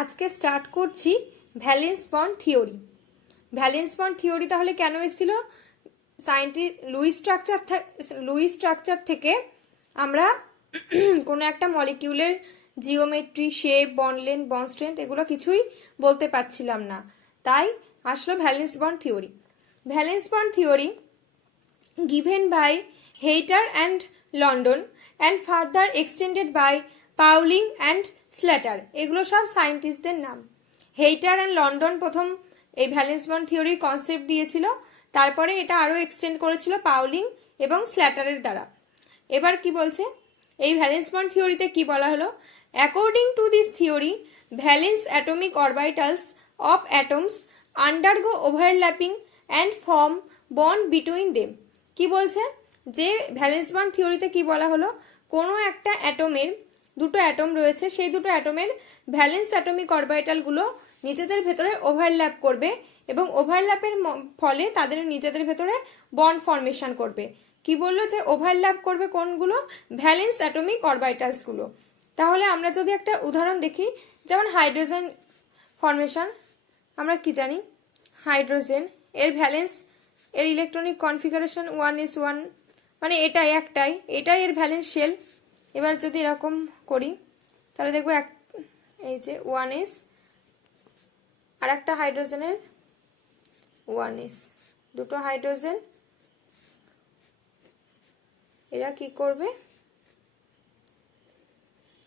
আজকে স্টার্ট করছি valence bond theory. Valence bond theory তাহলে কেন এসেছিল? লুইস স্ট্রাকচার থেকে আমরা কোনো একটা মলিকিউলের geometry, shape, bond length, bond strength এগুলো কিছুই বলতে পারছিলাম না, তাই আসলো valence bond theory. Valence bond theory given by Hayter and London and further extended by Pauling and Slater। এগুলো সব সায়েন্টিস্টদের নাম। হেইটার অ্যান্ড লন্ডন প্রথম এই ভ্যালেন্স বন্ড থিওরির কনসেপ্ট দিয়েছিল, তারপরে এটা আরও এক্সটেন্ড করেছিল পাউলিং এবং স্ল্যাটারের দ্বারা। এবার কি বলছে এই ভ্যালেন্স বন্ড থিওরিতে কি বলা হলো? According to this theory valence atomic orbitals of atoms undergo overlapping and form bond between them. কি বলছে যে ভ্যালেন্স বন্ড থিওরিতে কি বলা হলো? কোনো একটা অ্যাটমের দুটো অ্যাটম রয়েছে, সেই দুটো অ্যাটমের ভ্যালেন্স অ্যাটমিক অরবিটালগুলো নিজেদের ভেতরে ওভারল্যাপ করবে এবং ওভারল্যাপের ফলে তাদের নিজেদের ভেতরে বন্ড ফর্মেশন করবে। কি বললো? যে ওভারল্যাপ করবে কোনগুলো? ভ্যালেন্স অ্যাটমিক অরবিটালসগুলো। তাহলে আমরা যদি একটা উদাহরণ দেখি, যেমন হাইড্রোজেন ফর্মেশন, আমরা কি জানি হাইড্রোজেন এর ভ্যালেন্স এর ইলেকট্রনিক কনফিগারেশন 1s1, মানে এটাই এর ভ্যালেন্স শেল। এবার যদি এরকম করি তাহলে দেখবো এই যে 1s আর একটা হাইড্রোজেনের 1s, দুটো হাইড্রোজেন এরা কি করবে?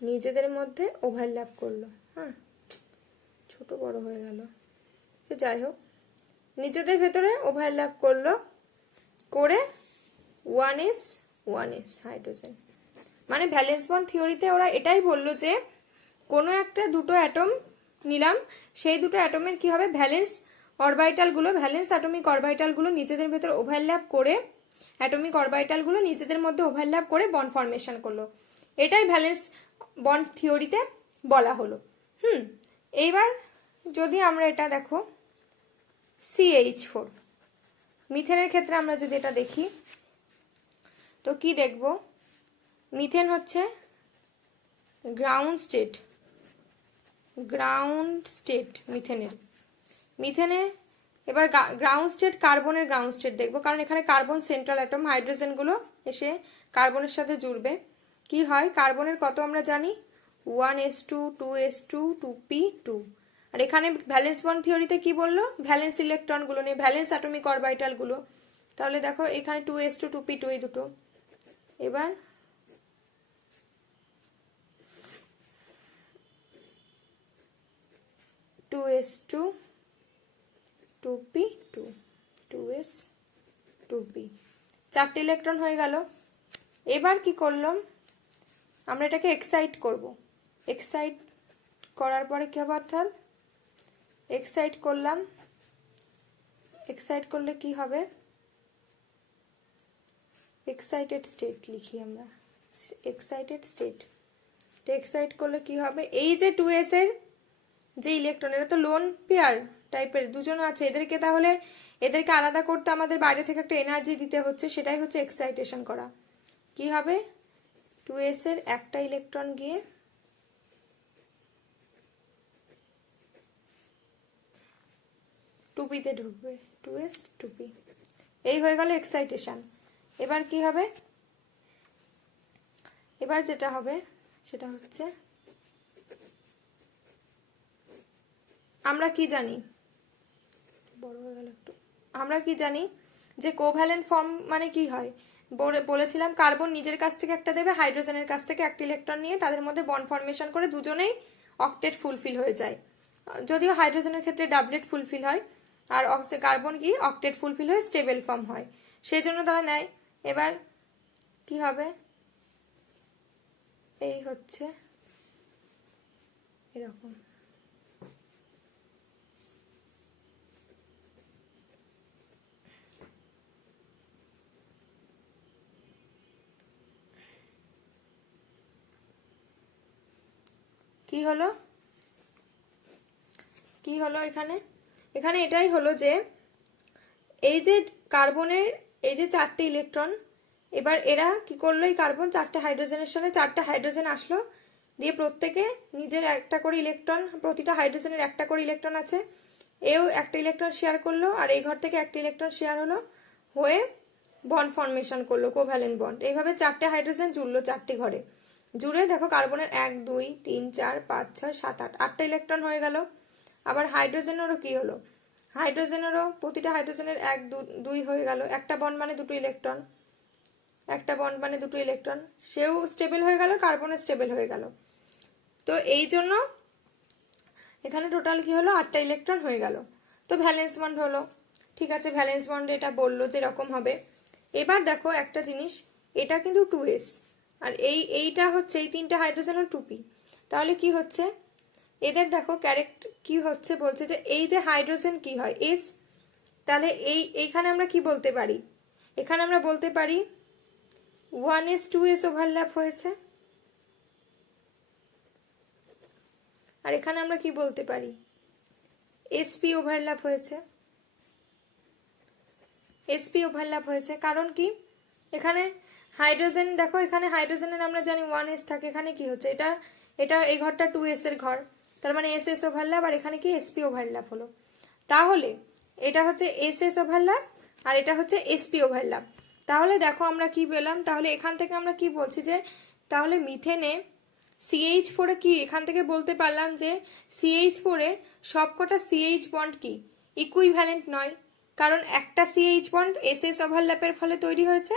নিজেদের মধ্যে ওভারল্যাপ করলো। হ্যাঁ, ছোট বড় হয়ে গেল, যাই হোক, নিজেদের ভেতরে ওভারল্যাপ করলো করে 1s হাইড্রোজেন। মানে ভ্যালেন্স বন্ড থিওরিতে ওরা এটাই বললো যে কোনো একটা দুটো অ্যাটম নিলাম, সেই দুটো অ্যাটমের কি হবে? ভ্যালেন্স অ্যাটমিক অরবিটালগুলো নিজেদের ভেতর ওভারল্যাপ করে অ্যাটমিক অরবিটালগুলো নিজেদের মধ্যে ওভারল্যাপ করে বন্ড ফর্মেশন করলো। এটাই ভ্যালেন্স বন্ড থিওরিতে বলা হলো। এইবার যদি আমরা এটা দেখো CH4 মিথেনের ক্ষেত্রে আমরা যদি এটা দেখি তো কি দেখব? মিথেন হচ্ছে গ্রাউন্ড স্টেট মিথেনে এবার গ্রাউন্ড স্টেট, কার্বনের গ্রাউন্ড স্টেট দেখবো, কারণ এখানে কার্বন সেন্ট্রাল অ্যাটম, হাইড্রোজেনগুলো এসে কার্বনের সাথে জুড়বে। কি হয়? কার্বনের কত আমরা জানি? 1s2 2s2 2p2। আর এখানে ভ্যালেন্স বন্ড থিওরিতে কি বললো? ভ্যালেন্স ইলেকট্রনগুলো নিয়ে, ভ্যালেন্স অ্যাটমিক অরবিটালগুলো। তাহলে দেখো এখানে 2s2 2p2 এই দুটো। এবার two S two 2p2 2s2p, চারটে ইলেকট্রন হয়ে গেল। এবার কি করলাম? আমরা এটাকে এক্সাইট করব। এক্সাইট করার পরে কি হবে? অর্থাৎ এক্সাইট করলাম, এক্সাইট করলে কি হবে? এক্সাইটেড স্টেট লিখি আমরা, এক্সাইটেড স্টেট। এক্সাইট করলে কি হবে? এই যে 2s এর যে ইলেকট্রন, এরা তো লোন পেয়ার টাইপের দুজন আছে, এদেরকে আলাদা করতে আমাদের বাইরে থেকে একটা এনার্জি দিতে হচ্ছে, সেটাই হচ্ছে এক্সাইটেশন করা। কি হবে? 2s এর একটা ইলেকট্রন গিয়ে টুপিতে ঢুকবে, 2s 2p, এই হয়ে গেল এক্সাইটেশন। এবার কি হবে? এবার যেটা হবে সেটা হচ্ছে আমরা কি জানি, বড় হয়ে গেল একটু, আমরা কি জানি যে কোভ্যালেন্ট ফর্ম মানে কি হয়? বলেছিলাম কার্বন নিজের কাছ থেকে একটা দেবে, হাইড্রোজেনের কাছ থেকে একটা ইলেকট্রন নিয়ে তাদের মধ্যে বন্ড ফর্মেশন করে দুজনেই অক্টেট ফুলফিল হয়ে যায়। যদিও হাইড্রোজেনের ক্ষেত্রে ডাবলেট ফুলফিল হয়, আর কার্বন কি অক্টেট ফুলফিল হয়ে স্টেবল ফর্ম হয়, সেই জন্য তারা নেয়। এবার কি হবে? এই হচ্ছে এরকম। কি হলো এখানে এটাই হলো যে এই যে কার্বনের এই যে চারটে ইলেকট্রন, এবার এরা কি করলো? এই কার্বন চারটে হাইড্রোজেনের সঙ্গে চারটে হাইড্রোজেন আসলো, দিয়ে প্রত্যেকে নিজের একটা করে ইলেকট্রন, প্রতিটা হাইড্রোজেনের একটা করে ইলেকট্রন আছে, এও একটা ইলেকট্রন শেয়ার করলো, আর এই ঘর থেকে একটা ইলেকট্রন শেয়ার হলো, হয়ে বন্ড ফর্মেশন করলো, কোভ্যালেন্ট বন্ড। এইভাবে 4টে হাইড্রোজেন জুড়লো 4টে ঘরে, জুড়ে দেখো কার্বনের 1 2 3 4 5 6 7 8 8টা ইলেকট্রন হয়ে গেল। আবার হাইড্রোজেনেরও কি হলো, হাইড্রোজেনেরও প্রতিটা হাইড্রোজেনের 1 2 হয়ে গেল, একটা বন্ড মানে দুটো ইলেকট্রন, একটা বন্ড মানে দুটো ইলেকট্রন, সেও স্টেবল হয়ে গেল, কার্বনের স্টেবল হয়ে গেল। তো এই জন্য এখানে টোটাল কি হলো, 8টা ইলেকট্রন হয়ে গেল। তো ভ্যালেন্স বন্ড হলো, ঠিক আছে, ভ্যালেন্স বন্ড এটা বললো যে এরকম হবে। এবার দেখো একটা জিনিস, এটা কিন্তু 2s, আর এইটা হচ্ছে এই 3টে হাইড্রোজেন 2p। তাহলে কি হচ্ছে এদের, দেখো ক্যারেক্ট কি হচ্ছে, বলছে যে এই যে হাইড্রোজেন কি হয় s, তাহলে এইখানে আমরা কি বলতে পারি, এখানে আমরা বলতে পারি 1s 2s ওভারল্যাপ হয়েছে, আর এখানে আমরা কি বলতে পারি sp ওভারল্যাপ হয়েছে, sp ওভারল্যাপ হয়েছে। কারণ কি, এখানে হাইড্রোজেন, দেখো এখানে হাইড্রোজেনের আমরা জানি 1s থাকে, এখানে কি হচ্ছে, এটা এটা এই ঘরটা 2s এর ঘর, তার মানে ss ওভারল্যাপ, আর এখানে কি sp ওভারল্যাপ হলো। তাহলে এটা হচ্ছে ss ওভারল্যাপ, আর এটা হচ্ছে sp ওভারল্যাপ। তাহলে দেখো আমরা কি পেলাম, তাহলে এখান থেকে আমরা কি বলছি যে, তাহলে মিথেনে CH4 এ কি, এখান থেকে বলতে পারলাম যে CH4 এ সবকটা CH বন্ড কি ইকুইভ্যালেন্ট নয়, কারণ একটা CH বন্ড SS ওভারল্যাপের ফলে তৈরি হয়েছে,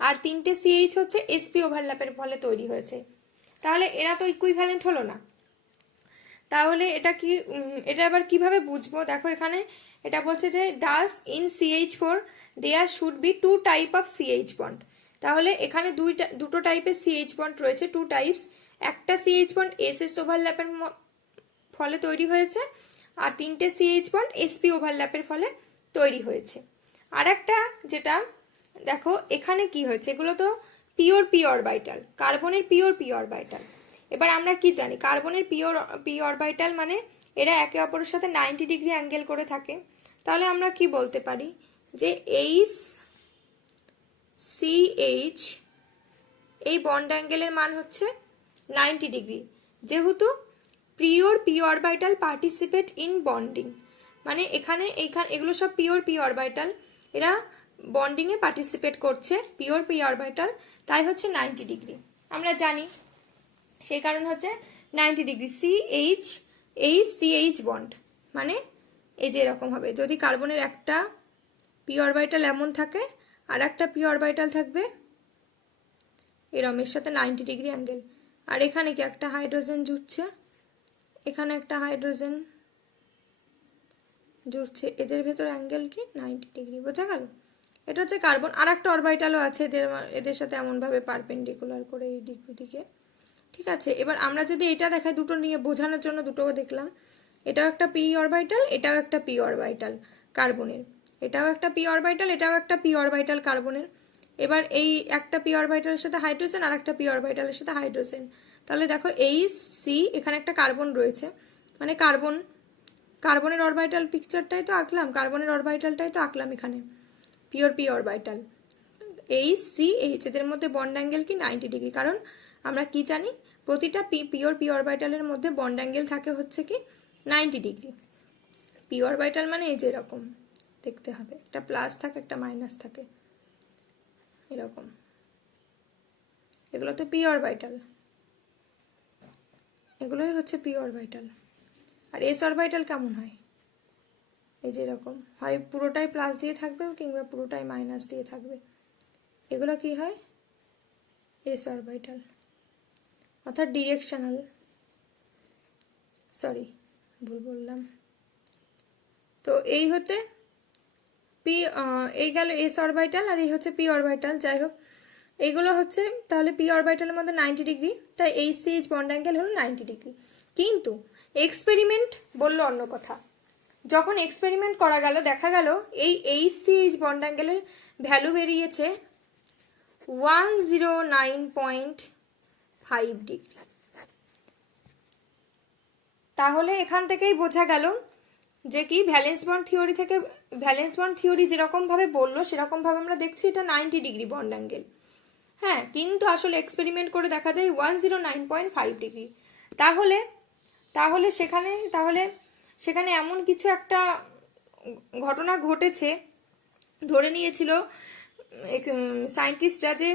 আর 3টে CH হচ্ছে sp ওভারল্যাপের ফলে তৈরি হয়েছে। তাহলে এরা তো ইকুইভ্যালেন্ট হলো না। তাহলে এটা কি, এটা আবার কিভাবে বুঝবো, দেখো এখানে এটা বলছে যে thus in CH4 there should be 2 type of CH bond. তাহলে এখানে দুটো টাইপের CH বন্ড রয়েছে, 2 টাইপস। একটা CH বন্ড SS ওভারল্যাপের ফলে তৈরি হয়েছে, আর 3টে CH বন্ড sp ওভারল্যাপের ফলে তৈরি হয়েছে। আর একটা যেটা দেখো এখানে কি হয়েছে, এগুলো তো পিওর পি অরবিটাল, কার্বনের পিওর পি অরবিটাল। এবার আমরা কি জানি, কার্বনের পিওর পি অরবিটাল মানে এরা একে অপরের সাথে 90 ডিগ্রি অ্যাঙ্গেল করে থাকে। তাহলে আমরা কি বলতে পারি যে HCH এই বন্ড অ্যাঙ্গেলের মান হচ্ছে 90 ডিগ্রি, যেহেতু pure P orbital participate in bonding, মানে এখানে এগুলো সব পিওর পি অরবিটাল, এরা বন্ডিং এ পার্টিসিপেট করছে, পিওর পি অরবিটাল, তাই হচ্ছে 90 ডিগ্রি আমরা জানি, সেই কারণ হচ্ছে 90 ডিগ্রি। CH বন্ড মানে এই যে এরকম হবে, যদি কার্বনের একটা পি অরবিটাল এমন থাকে আর একটা পি অরবিটাল থাকবে এরম, এর সাথে 90 ডিগ্রি অ্যাঙ্গেল। আর এখানে কি একটা হাইড্রোজেন জুড়ছে, এখানে একটা হাইড্রোজেন জুড়ছে, এদের ভেতর অ্যাঙ্গেল কি 90 ডিগ্রি, বোঝা গেল। এটা হচ্ছে কার্বন, আর একটা অরবিটালও আছে এদের সাথে এমনভাবে পারপেন্ডিকুলার করে এই দিকে, ঠিক আছে। এবার আমরা যদি এটা দেখাই, দুটো নিয়ে বোঝানোর জন্য দুটো দেখলাম, এটাও একটা পি অরবিটাল, এটাও একটা পি অরবিটাল কার্বনের, এটাও একটা পি অরবিটাল, এটাও একটা পি অরবিটাল কার্বনের। এবার এই একটা পি অরবিটালের সাথে হাইড্রোজেন, আর একটা পি অরবিটালের সাথে হাইড্রোজেন। তাহলে দেখো HC, এখানে একটা কার্বন রয়েছে, মানে কার্বনের অরবিটাল পিকচারটাই তো আঁকলাম, কার্বনের অরবিটালটাই তো আঁকলাম এখানে, পিওর পি অরবিটাল HCH, এদের মধ্যে বন্ড অ্যাঙ্গেল কি 90 ডিগ্রি, কারণ আমরা কি জানি প্রতিটা পিওর পি অরবিটালের মধ্যে বন্ড অ্যাঙ্গেল থাকে হচ্ছে কি 90 ডিগ্রি। পি অরবিটাল মানে এই যে এরকম দেখতে হবে, একটা প্লাস থাকে একটা মাইনাস থাকে এরকম, এগুলো তো পি অরবিটাল, এগুলোই হচ্ছে পি অরবিটাল। আর এস অরবিটাল কেমন হয়, এই যে এরকম হয়, পুরোটাই প্লাস দিয়ে থাকবে কিংবা পুরোটাই মাইনাস দিয়ে থাকবে, এগুলো কি হয় এস অরবিটাল, অর্থাৎ ডিরেকশনাল, সরি ভুল বললাম। তো এই হচ্ছে পি, এই গেল এস অরবিটাল, আর এই হচ্ছে পি অরবিটাল। যাই হোক, এইগুলো হচ্ছে তাহলে পি অরবিটালের মধ্যে 90 ডিগ্রি, তাই HCH বন্ড অ্যাঙ্গেল হলো 90 ডিগ্রি। কিন্তু এক্সপেরিমেন্ট বললো অন্য কথা, যখন এক্সপেরিমেন্ট করা গেল দেখা গেল এই HCH বন্ড অ্যাঙ্গেলের ভ্যালু বেরিয়েছে 109.5 ডিগ্রি। তাহলে এখান থেকেই বোঝা গেল যে কি ভ্যালেন্স বন্ড থিওরি থেকে, ভ্যালেন্স বন্ড থিওরি যেরকম ভাবে বললো সেরকম ভাবে আমরা দেখছি এটা 90 ডিগ্রি বন্ড অ্যাঙ্গেল। হ্যাঁ, কিন্তু আসলে এক্সপেরিমেন্ট করে দেখা যায় 109.5 ডিগ্রি। তাহলে তাহলে সেখানে তাহলে সেখানে এমন কিছু একটা ঘটনা ঘটেছে, ধরে নিয়েছিল সায়েন্টিস্টরা যে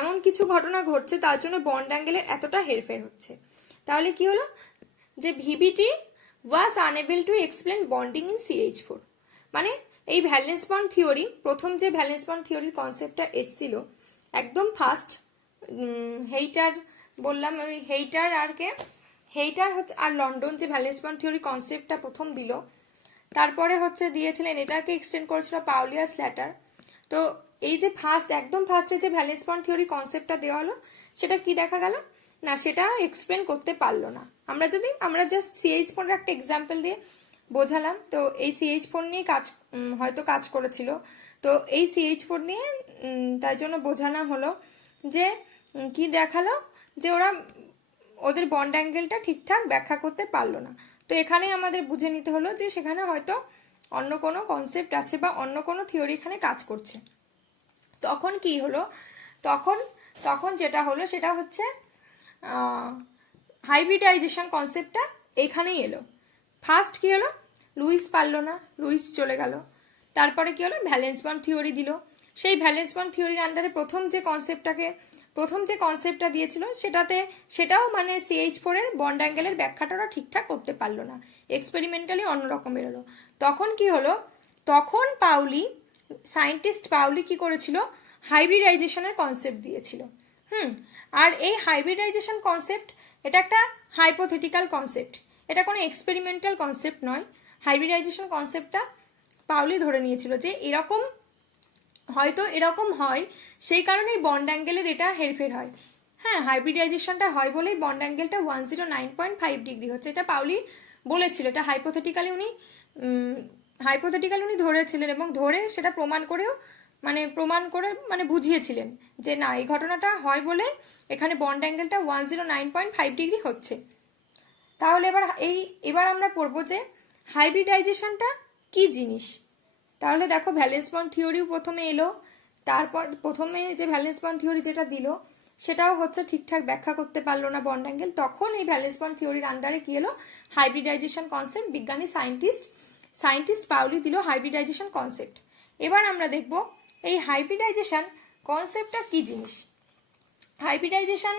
এমন কিছু ঘটনা ঘটছে তার জন্য বন্ড অ্যাঙ্গেলের এতটা হেরফের হচ্ছে। তাহলে কি হলো, যে VBT was unable to explain bonding in CH4। মানে এই ভ্যালেন্স বন্ড থিওরি, প্রথম যে ভ্যালেন্স বন্ড থিওরির কনসেপ্টটা এসছিল একদম ফার্স্ট, হেইটার বললাম, ওই হেইটার আর কে, হেইটার হচ্ছে আর লন্ডন যে ভ্যালেন্স বন্ড থিওরি কনসেপ্টটা প্রথম দিল, তারপরে হচ্ছে দিয়েছিলেন, এটাকে এক্সটেন্ড করেছিল পাউলি আর স্ল্যাটার। তো এই যে একদম ফার্স্টে যে ভ্যালেন্স বন্ড থিওরি কনসেপ্টটা দেওয়া হলো, সেটা কি দেখা গেল না, সেটা এক্সপ্লেন করতে পারলো না। আমরা জাস্ট CH4 একটা এক্সাম্পল দিয়ে বোঝালাম। তো এই CH4 নিয়ে হয়তো কাজ করেছিল। তো এই CH4 নিয়ে তার জন্য বোঝানো হলো যে কি দেখালো, যে ওদের বন্ড অ্যাঙ্গেলটা ঠিকঠাক ব্যাখ্যা করতে পারলো না। তো এখানে আমাদের বুঝে নিতে হলো যে সেখানে হয়তো অন্য কোনো কনসেপ্ট আছে বা অন্য কোনো থিওরি এখানে কাজ করছে। তখন কি হলো, তখন তখন যেটা হলো সেটা হচ্ছে হাইব্রিডাইজেশন কনসেপ্টটা এখানেই এলো। ফার্স্ট কি হলো, লুইস পারলো না, লুইস চলে গেল। তারপরে কি হলো, ভ্যালেন্স বন্ড থিওরি দিল। সেই ভ্যালেন্স বন্ড থিওরির আন্ডারে প্রথম যে কনসেপ্টটা দিয়েছিল সেটাও মানে CH4 এর বন্ড অ্যাঙ্গেলের ব্যাখ্যাটা ঠিকঠাক করতে পারলো না, এক্সপেরিমেন্টালি অন্যরকম বেরোলো। তখন কি হলো, তখন সায়েন্টিস্ট পাউলি কি করেছিল, হাইব্রিডাইজেশনের কনসেপ্ট দিয়েছিল। আর এই হাইব্রিডাইজেশন কনসেপ্ট, এটা একটা হাইপোথেটিক্যাল কনসেপ্ট, এটা কোনো এক্সপেরিমেন্টাল কনসেপ্ট নয়। হাইব্রিডাইজেশন কনসেপ্টটা পাউলি ধরে নিয়েছিল যে হয়তো এরকম হয়, সেই কারণেই বন্ড অ্যাঙ্গেলের এটা হেরফের হয়। হ্যাঁ, হাইব্রিডাইজেশনটা হয় বলেই বন্ড অ্যাঙ্গেলটা 109.5 ডিগ্রি হচ্ছে, এটা পাউলি বলেছিল। এটা হাইপোথেটিক্যালি উনি ধরেছিলেন, এবং ধরে সেটা প্রমাণ করে বুঝিয়েছিলেন যে না, এই ঘটনাটা হয় বলে এখানে বন্ড অ্যাঙ্গেলটা 109.5 ডিগ্রি হচ্ছে। তাহলে এবার আমরা পড়বো যে হাইব্রিডাইজেশনটা কি জিনিস। তাহলে দেখো, ভ্যালেন্স বন্ড থিওরিও প্রথমে এলো, তারপর প্রথমে যে ভ্যালেন্স বন্ড থিওরি যেটা দিল সেটাও হচ্ছে ঠিকঠাক ব্যাখ্যা করতে পারলো না বন্ড অ্যাঙ্গেল। তখন এই ভ্যালেন্স বন্ড থিওরির আন্ডারে কি এলো, হাইব্রিডাইজেশন কনসেপ্ট, বিজ্ঞানী সায়েন্টিস্ট পাউলি দিল হাইব্রিডাইজেশন কনসেপ্ট। এবার আমরা দেখব এই হাইব্রিডাইজেশন কনসেপ্টটা কি জিনিস। হাইব্রিডাইজেশন